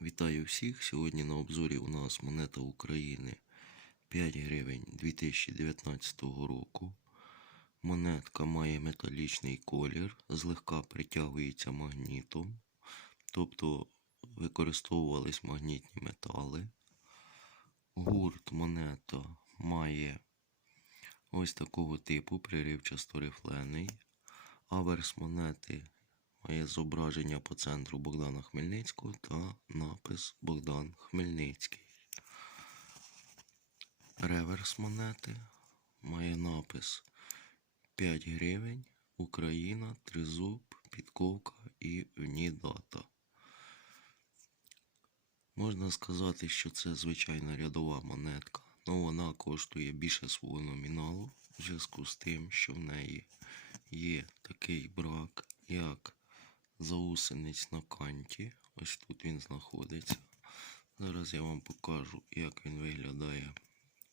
Вітаю всіх! Сьогодні на обзорі у нас монета України 5 гривень 2019 року. Монетка має металічний колір, злегка притягується магнітом, тобто використовувались магнітні метали. Гурт монета має ось такого типу приривчасто рифлений. Аверс монети має зображення по центру Богдана Хмельницького та напис Богдан Хмельницький. Реверс монети має напис 5 гривень, Україна, тризуб, підковка і в ній дата. Можна сказати, що це звичайна рядова монетка, але вона коштує більше свого номіналу в зв'язку з тим, що в неї є такий брак, як заусенець на канті. Ось тут він знаходиться. Зараз я вам покажу, як він виглядає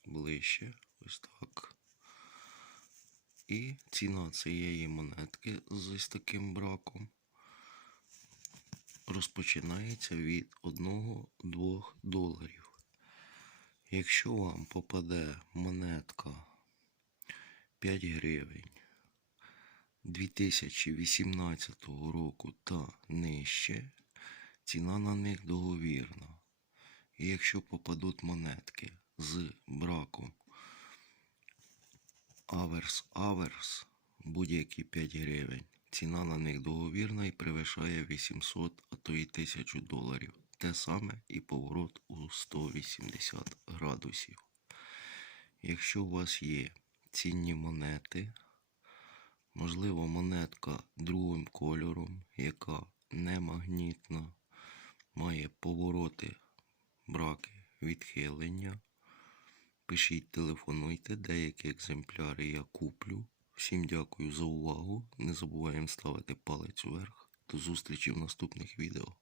ближче. Ось так. І ціна цієї монетки з ось таким браком розпочинається від 1-2 доларів. Якщо вам попаде монетка 5 гривень 2018 року та нижче, ціна на них договірна. І якщо попадуть монетки з браком Аверс-Аверс, будь-які 5 гривень, ціна на них договірна і перевищає 800, а то і 1000 доларів. Те саме і поворот у 180 градусів. Якщо у вас є цінні монети, можливо, монетка другим кольором, яка не магнітна, має повороти, браки, відхилення. Пишіть, телефонуйте, деякі екземпляри я куплю. Всім дякую за увагу. Не забуваємо ставити палець вверх. До зустрічі в наступних відео.